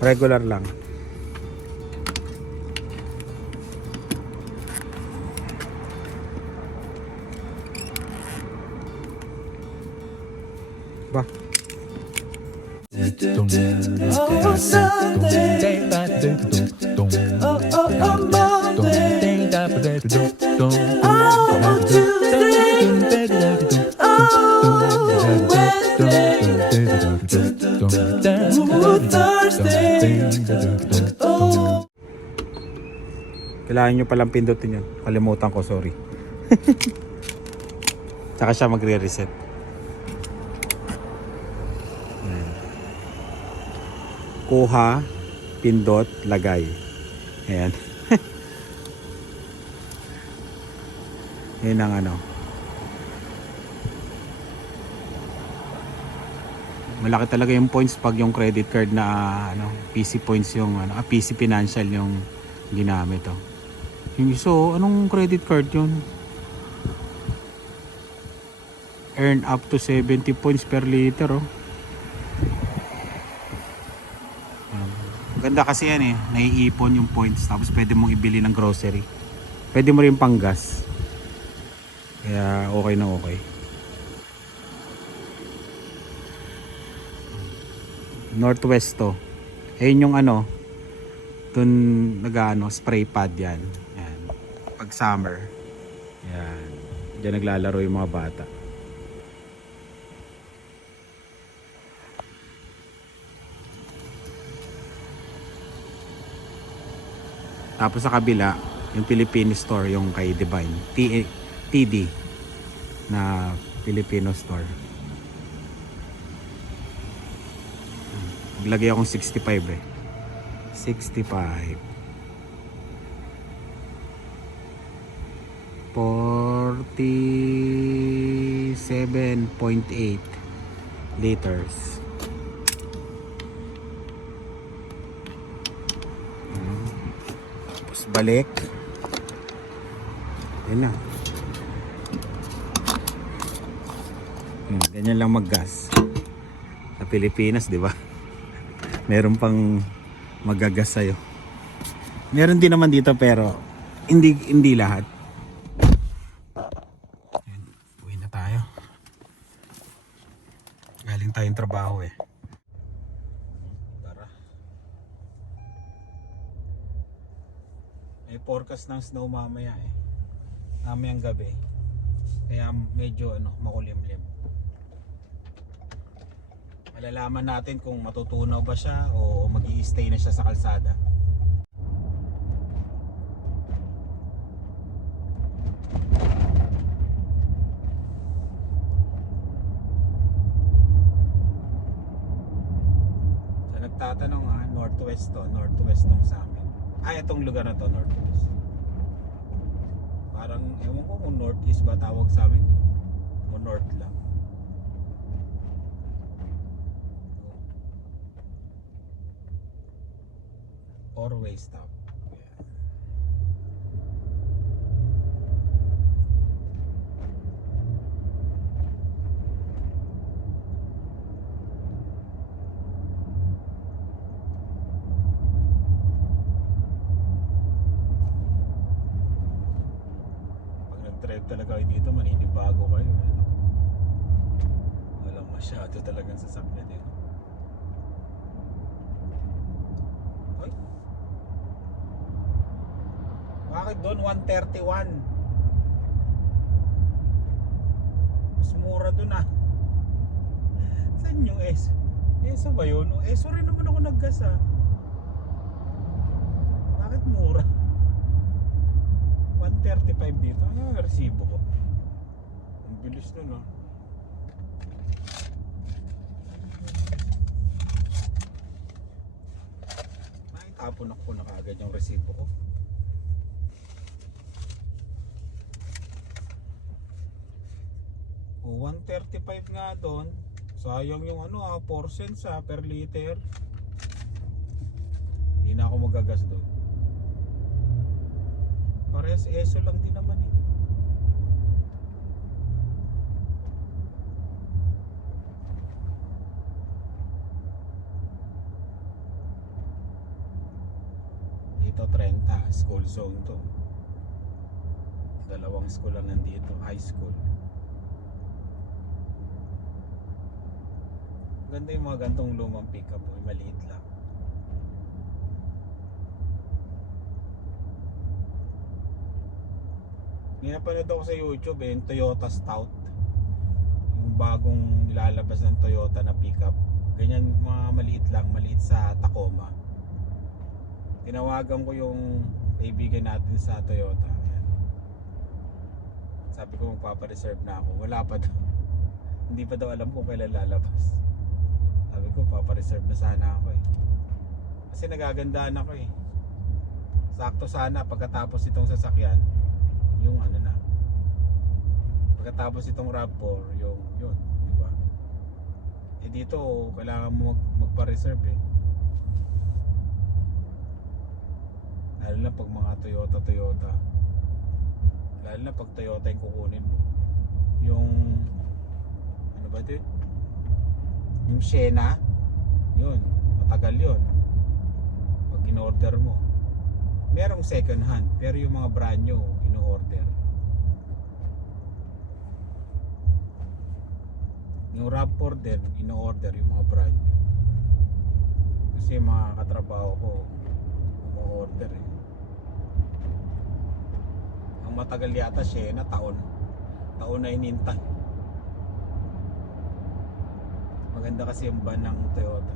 Regular lang. Ba? Oh, Sunday. Oh, oh, oh, Monday. Kailangan nyo palang pindutin yun. Kalimutan ko, sorry. Tsaka siya magre-reset. Kuha, pindot, lagay. Ayan. Yan ang ano. Malaki talaga yung points pag yung credit card na ano, PC points yung ano, ah, PC financial yung ginamit oh. Yung isa, anong credit card yun? Earn up to 70 points per liter, oh. Ganda kasi yan eh, naiipon yung points tapos pwede mong ibili ng grocery. Pwede mo rin panggas. Kaya okay na okay. Northwest to. Ayun yung ano, dun nag-ano, spray pad yan. Pag summer. Yan. Diyan naglalaro yung mga bata. Tapos sa kabila, yung Filipino store, yung kay Divine. T TD na Filipino store. Naglagay akong 65 eh. 65. 47.8 liters. Mm. Tapos balik. Yan na. Hmm, ganyan lang maggas. Sa Pilipinas, di ba? Meron pang magagas sa'yo. Meron din naman dito pero hindi hindi lahat. Yan, uwi na tayo. Galing tayong trabaho eh. Tara. May forecast ng snow mamaya eh. Mamayang gabi. Kaya medyo ano, makulimlim. Malalaman natin kung matutunaw ba siya o mag stay na siya sa kalsada. Sa nagtatanong ha, northwest to, northwest tong sa amin. Ay, itong lugar na to, northwest. Parang, ewan ko kung northeast ba tawag sa amin o north lang. Four-way stop. Talaga kayo dito, maninibago kayo. Ano? Walang masyado talagang sasakyan eh. Hoy. Bakit doon 131? Mas mura doon ah. Saan yung S? ESO ba yun? ESO rin naman ako naggas ah. Bakit mura? 135 dito. Ano yung resibo ko? Ang bilis nun ah. Naitapon ako na kaagad yung resibo ko. O 135 nga doon. Sayang yung ano ah, 4 cents ah, per liter. Hindi na ako magagas doon. Parehas ESO lang din naman eh. Ito 30, school zone to. Dalawang school lang nandito, high school. Ganda yung mga gantong lumang pickup, oh, maliit lang. May napanood ako sa YouTube eh, yung Toyota Stout. Yung bagong nilalabas ng Toyota na pickup. Ganyan mga maliit lang, maliit sa Tacoma. Tinawagan ko yung kaibigan natin sa Toyota. Ayan. Sabi ko magpapareserve na ako. Wala pa daw. Hindi pa daw alam kung kailan lalabas. Sabi ko papareserve na sana ako eh. Kasi nagagandaan ako eh. Sakto sana pagkatapos itong sasakyan, yung ano na. Pagkatapos itong RAV4, yung yun, di ba? Eh dito, kailangan mo mag, magpa-reserve eh. Lalo na pag mga Toyota, Toyota. Lalo na pag Toyota yung kukunin mo. Yung, ano ba ito? Yung Sienna, yun, matagal yun. Pag in-order mo. Merong second hand, pero yung mga brand new, in-order. Yung RAV4 din, in-order yung mga brand new. Kasi mga katrabaho ko, umu-order eh. Ang matagal yata siya na taon. Taon na inintay. Maganda kasi yung van ng Toyota.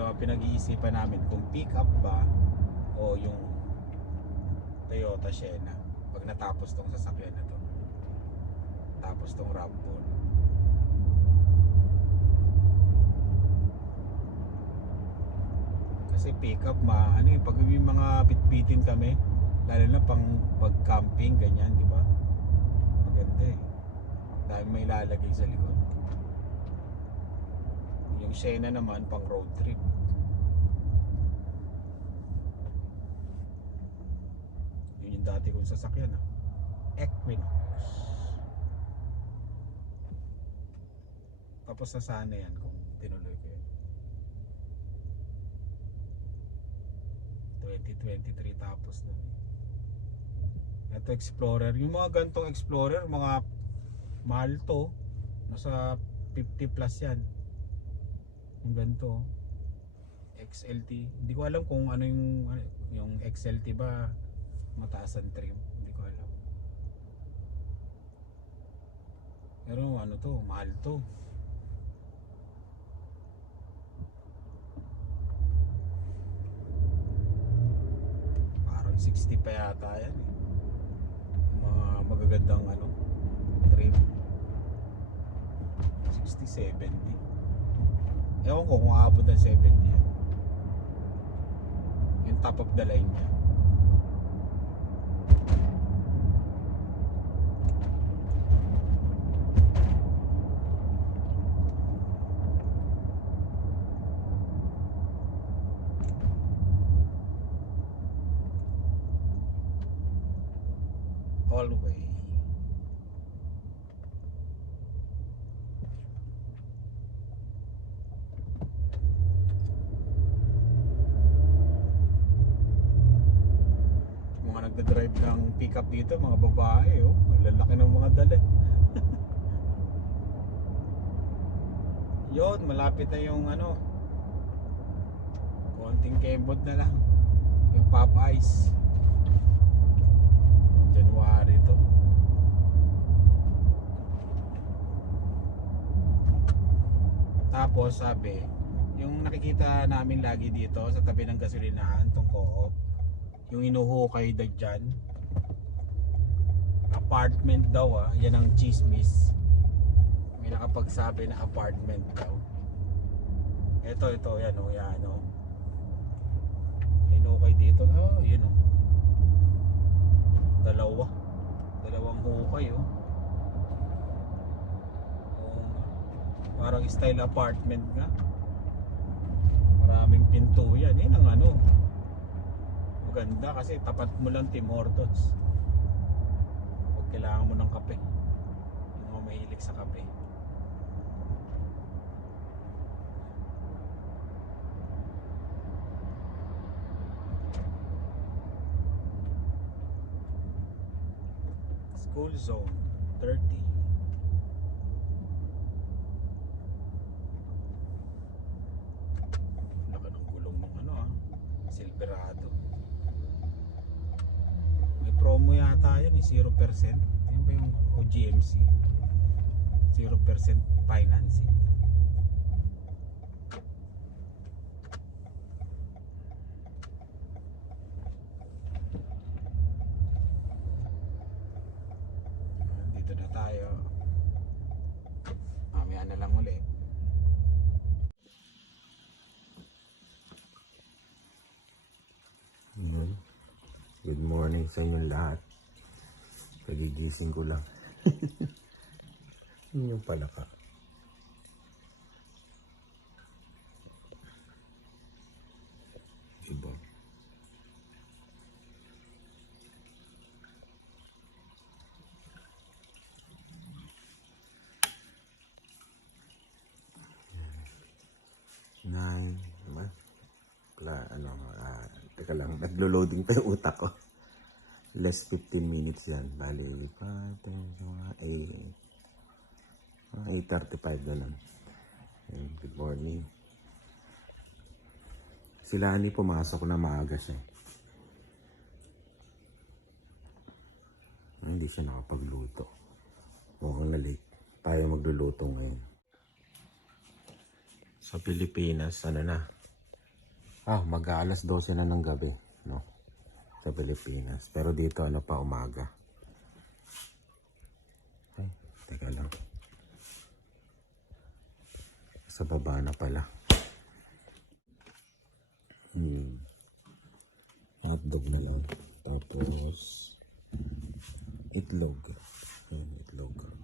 Dalawa pinag-iisipan namin kung pick up ba o yung Toyota Sienna pag natapos tong sasakyan na to. Tapos tong RAV4. Kasi pick up ma ano yung pag may mga bitbitin kami lalo na pang pag camping ganyan, di ba? Maganda eh. Dahil may lalagay sa likod. Yung Sienna naman pang road trip. Yun yung dati kong sasakyan ah. Equinox. Tapos na sana yan kung tinuloy ko yun. 2023 tapos na eh. Explorer. Yung mga gantong Explorer, mga mahal to. Nasa 50 plus yan. Yung ganito. XLT. Hindi ko alam kung ano yung ano, yung XLT ba mataas ang trim. Hindi ko alam. Pero ano to, mahal to. Parang 60 pa yata yan eh. Mga magagandang ano, trim. 60, 70. Ewan ko kung aabot ng 70 yan. Yung top of the line niya. Always. mga nagda-drive ng pickup dito, mga babae, oh. Lalaki ng mga dala. Yon, malapit na yung ano. Konting kembot na lang. Yung Popeyes. January to. Tapos sabi, yung nakikita namin lagi dito sa tabi ng gasolinahan, tong co-op, yung inuhukay na dyan apartment daw ah. Yan ang chismis. May nakapagsabi na apartment daw. Ito ito yan o yan o inukay dito. Oh yun o dalawa. Dalawang hukay oh Oo nga. parang style apartment nga. Maraming pinto yan. Yan ang ano maganda kasi tapat mo lang Tim Hortons. Pag kailangan mo ng kape. Yung mga mahilig sa kape. School zone 30. Laka ng gulong ng ano ah. Silverado. May promo yata yan eh, 0%. Yan ba yung OGMC? 0% financing. Dito na tayo. Mamaya na lang ulit. Good morning sa inyong lahat. Pagigising ko lang. Yun yung palaka. Diba? Nine, diba? Pla, ano, ah, teka lang, naglo-loading ko. Less 15 minutes yan. Bali, 5, 10, mga 8, 8.35 na lang. Ayun, Good morning. Sila ni pumasok na maaga siya. Hindi siya nakapagluto. Mukhang na late. Tayo magluluto ngayon. Sa Pilipinas, ano na? Ah, mag-aalas 12 na ng gabi, no? Sa Pilipinas. Pero dito, ano pa, umaga. Ay, teka lang. Sa baba na pala. Hmm. Hotdog na lang. Tapos, itlog. Ayan, itlog.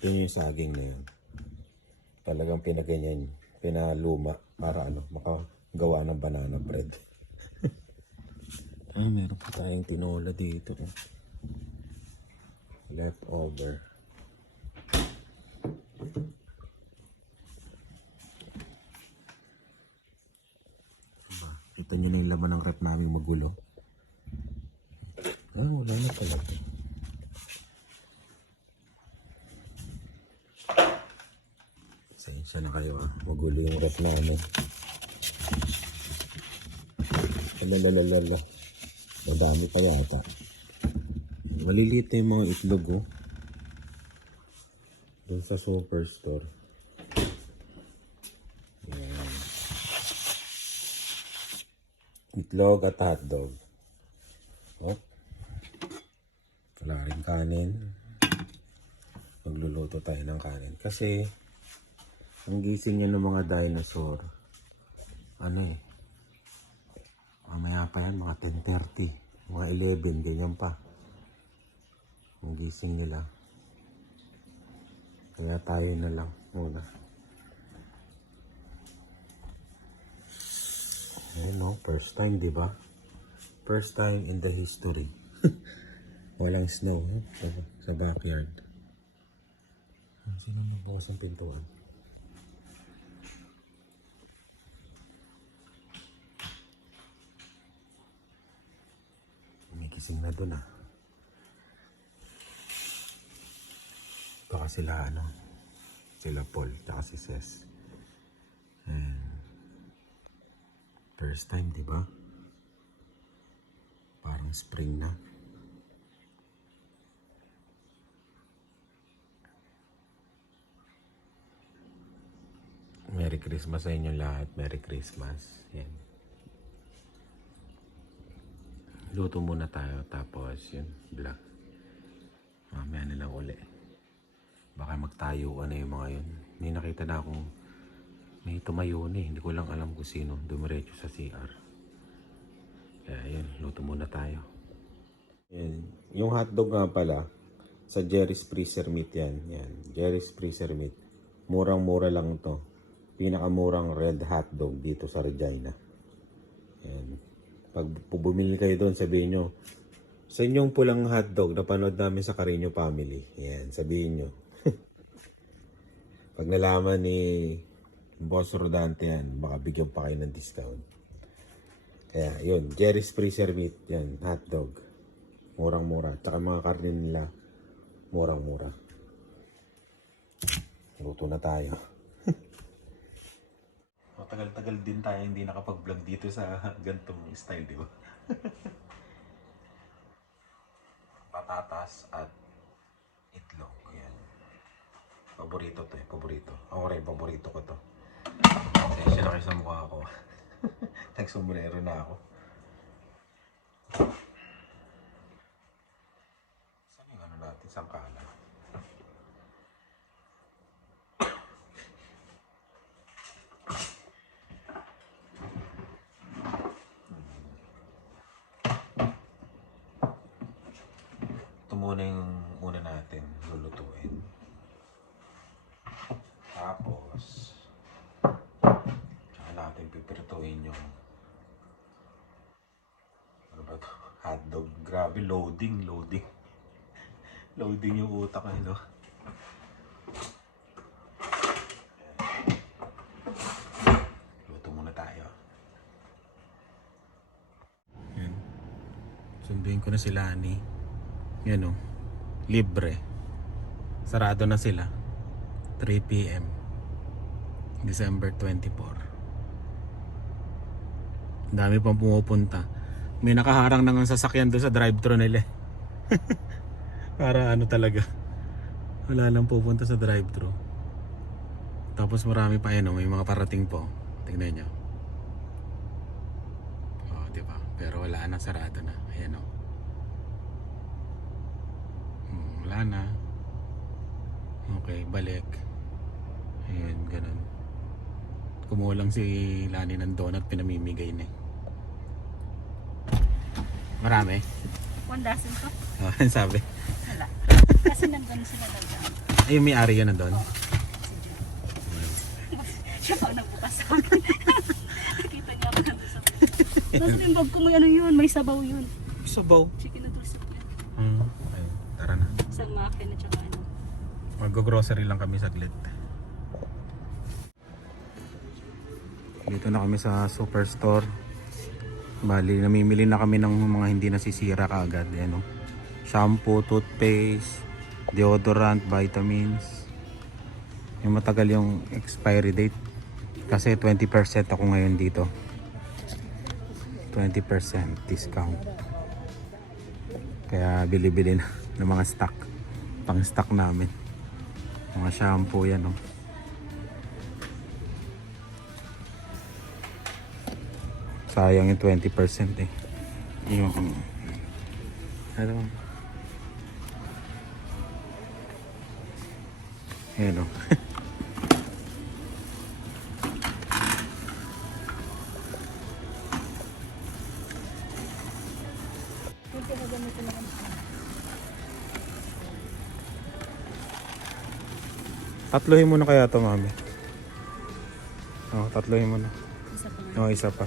Ito yung saging na yun. Talagang pinaganyan, pinaluma para ano, makagawa ng banana bread. ah, meron pa tayong tinola dito. eh. Leftover. Kita nyo na yung laman ng rep namin magulo. Ah, wala na pala. Pasensya na kayo ah. Magulo yung ref namin. Alalalala. Madami pa yata. Maliliit na yung mga itlog oh. Doon sa superstore. Yan. Itlog at hotdog. Oh. Wala rin kanin. Magluluto tayo ng kanin. Kasi, ang gising niya ng mga dinosaur, ano eh, mamaya pa yan, mga 10.30, mga 11, ganyan pa. Ang gising nila. Kaya tayo na lang muna. Ayun no, first time, di ba? First time in the history. Walang snow eh, sa, backyard. Sino magbukas ang pintuan? May gising na doon ah. Baka sila ano, sila Paul, tsaka si Ses. Ayan. First time, di ba? Parang spring na. Merry Christmas sa inyo lahat. Merry Christmas. Yan. Luto muna tayo tapos yun, vlog. Mamaya na lang uli. Baka magtayo ka na yung mga yun. May nakita na akong may tumayo na eh. Hindi ko lang alam kung sino. Dumiretso sa CR. Kaya yun, luto muna tayo. Yan. Yung hotdog nga pala, Sa Jerry's Freezer Meat yan. Yan. Jerry's Freezer Meat. Murang-mura lang to. Pinakamurang red hot dog dito sa Regina. Yan. Pag bumili kayo doon, sabihin nyo, sa inyong pulang hotdog na panood namin sa Carino Family. Yan, sabihin nyo. Pag nalaman ni Boss Rodante yan, baka bigyan pa kayo ng discount. Kaya, yun, Jerry's Freezer Meat, yan, hotdog. Murang-mura. Tsaka mga karne nila, murang-mura. Luto na tayo. Matagal-tagal din tayo hindi nakapag-vlog dito sa gantong style, di ba? Patatas at itlog. Ayan. Paborito to eh, paborito. Ako rin, paborito ko to. Pasensya na kayo sa mukha ko. Nagsumbrero na ako. Saan yung ano natin? Sangkala. Ito muna yung una natin lulutuin. Tapos, tsaka natin pipirituin yung ano ba to? Hotdog. Grabe, loading, loading. loading yung utak no? Luto muna tayo. Yan. Sunduin ko na sila ni. Yan o. Libre. Sarado na sila. 3 p.m. December 24. Ang dami pang pumupunta. May nakaharang nang sasakyan doon sa drive-thru nila. eh. Para ano talaga. Wala lang pupunta sa drive-thru. Tapos marami pa yan, oh. may mga parating po. Tingnan nyo. Oh, di ba? Pero wala na, sarado na. Ayan oh. Hmm, wala na. Okay, balik. Ayan, ganun. Kumuha lang si Lani ng donut, pinamimigay na. Marami. One dozen to? Oh, ano sabi? Wala. Kasi nandun sila nagdaan. Ay, yung may-ari yan nandun. Siya pa ang nagbukas sa akin. Nakita niya ako nandun sa Tapos yung bag ko may ano yun, may sabaw yun. Sabaw. Chicken noodle soup yan. Hmm. Ayun, tara na. Isang muffin at saka ano. Mag-grocery lang kami saglit. Dito na kami sa superstore. Bali, namimili na kami ng mga hindi nasisira kaagad. Yan, oh. Shampoo, toothpaste, deodorant, vitamins. Yung matagal yung expiry date. Kasi 20% ako ngayon dito. 20% discount. Kaya bili-bili na ng mga stock. Pang stock namin. Mga shampoo yan, oh. Sayang yung 20% eh. Yung... Ano? Ayan, oh. Na Tatlohin mo na kaya to, mami. Oh, tatlohin mo na. Isa pa nga. Oh, isa pa.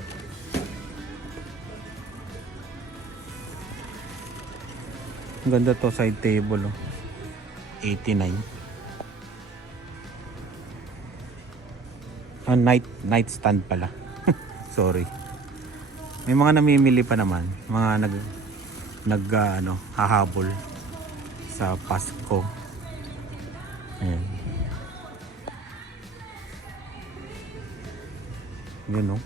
Ang ganda to side table oh. 89. Ah, night night stand pala. Sorry. May mga namimili pa naman, mga nag nag ah, ano, hahabol sa Pasko. Ayan. Yun oh.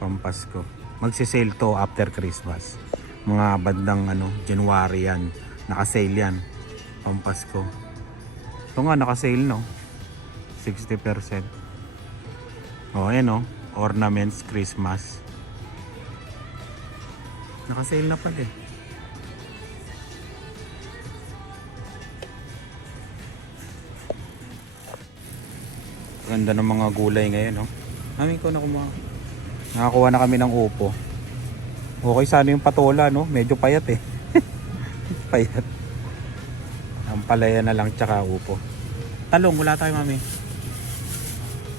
Pampasko. Magse-sale to after Christmas. Mga bandang ano, January yan. Naka-sale yan. Pampasko. Ito nga naka-sale no. 60%. Oh, ayan oh. Ornaments Christmas. Naka-sale na pala eh. Ganda ng mga gulay ngayon, no? Namin ko na kumuha. Nakakuha na kami ng upo. Okay sana yung patola, no? Medyo payat eh. payat. Ang palaya na lang tsaka upo. Talong, wala tayo mami.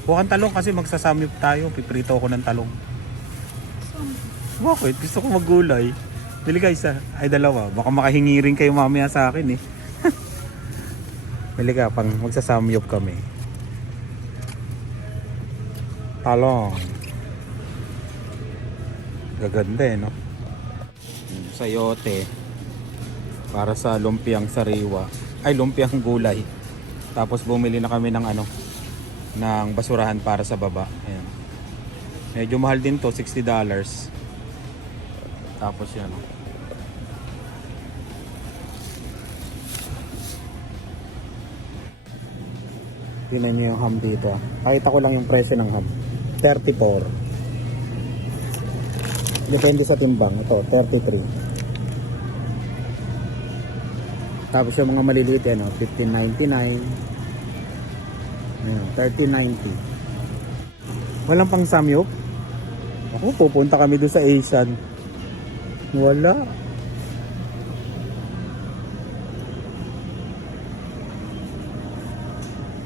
Huwag talong kasi magsasamyup tayo. Piprito ako ng talong. Bakit? Gusto ko maggulay. Bili ka. Ay dalawa. Baka makahingi rin kayo mamaya sa akin eh. Bili ka pang magsasamyup kami. Talong. Gaganda eh no? Yung Sayote. Para sa lumpiang sariwa. Ay lumpiang gulay. Tapos bumili na kami ng ano ng basurahan para sa baba. Ayan. Medyo mahal din to, $60. Tapos yan. oh. Tingnan niyo yung ham dito. Pakita ko lang yung presyo ng ham. 34. Depende sa timbang. Ito, 33. Tapos yung mga maliliit yan, oh, 15.99. Ayan, 13.90. Walang pang samyup? Ako, pupunta kami doon sa Asian. Wala.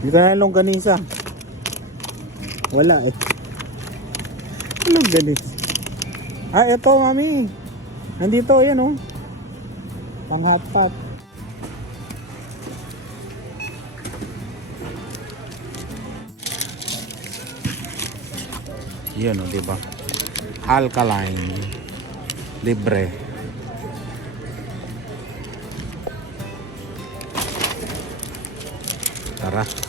Dito na longganisa. Wala eh. Longganisa. Ah, eto mami. Nandito, yan oh. Pang hot pot. Yan oh, di ba? Alkaline. Libre. Tara.